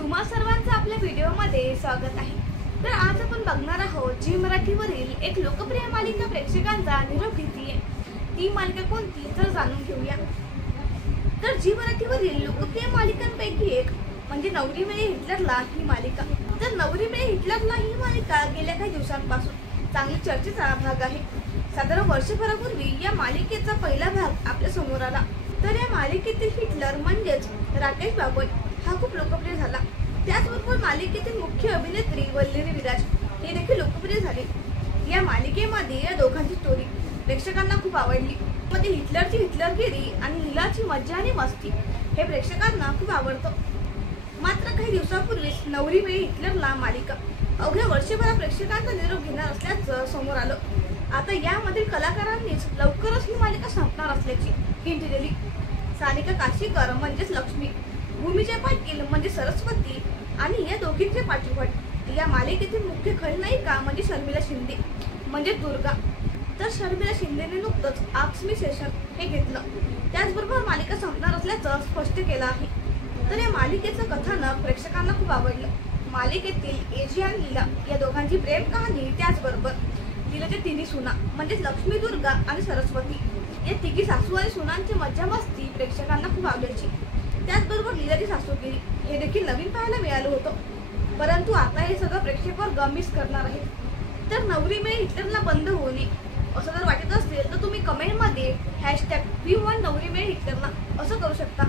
तुम्हा सर्वांचं आपल्या व्हिडिओमध्ये स्वागत आहे। तर आज आपण बघणार आहोत झी मराठीवरील एक लोकप्रिय मालिका प्रेक्षकांचा निरोप घेतीये। ती मालिका कोणती तर जाणून घेऊया। तर झी मराठीवरील लोकप्रिय मालिकांपैकी एक म्हणजे नवरी मिळे हिटलरला ही मालिका। तर नवरी मिळे हिटलरला ही मालिका गेल्या काही दिवसांपासून चांगली चर्चेचा भाग आहे। साधारण वर्षभरापूर्वी या मालिकेचा पहिला भाग आपल्या समोर आला। तर या मालिकेतील हिटलर म्हणजेच राकेश बाबत हा खूप लोकप्रिय झाला। त्याचबरोबर मालिकेतील मुख्य अभिनेत्री वल्लरी विराज ही देखील लोकप्रिय झाली। या मालिकेमध्ये या दोघांची स्टोरी प्रेक्षकांना खूप आवडली। मध्ये हिटलरची हिटलरगिरी आणि लीलाची मज्जा आणि मस्ती हे प्रेक्षकांना खूप आवडतं। मात्र काही दिवसांपूर्वीच नवरी मिळे हिटलरला मालिका अवघ्या वर्षभरात प्रेक्षकांचा निरोप घेणार असल्याचं समोर आलं। आता यामधील कलाकारांनीच लवकरच ही मालिका संपणार असल्याची हिंट दिली। सानिका काशीकर म्हणजेच लक्ष्मी, भूमिका पाटील म्हणजे सरस्वती आणि या दोघींचे पाठोपाठ या मालिकेतील मुख्य खलनायिका म्हणजे शर्मिला शिंदे म्हणजे दुर्गा। तर शर्मिला शिंदेने नुकतंच आक्स्मी सेशन हे घेतलं। त्याचबरोबर मालिका संपणार असल्याचं स्पष्ट केलं आहे। तर या मालिकेचं कथानक प्रेक्षकांना खूप आवडलं। मालिकेतील एजी आणि लीला या दोघांची प्रेम कहाणी, त्याचबरोबर लीलाच्या तिन्ही सुना म्हणजे लक्ष्मी, दुर्गा आणि सरस्वती या तिघी सासू आणि सुनांची मज्जा मस्ती प्रेक्षकांना खूप आवडायची। त्याचबरोबर लीलाची सासूगिरी हे देखील नवीन पाहायला मिळालं होतं। परंतु आता हे सगळं प्रेक्षक मिस करणार आहे। तर नवरी मिळे हिटलरला बंद होऊ नये असं जर वाटत असेल तर तुम्ही कमेंटमध्ये #we want नवरी मिळे हिटलरला असं करू शकता।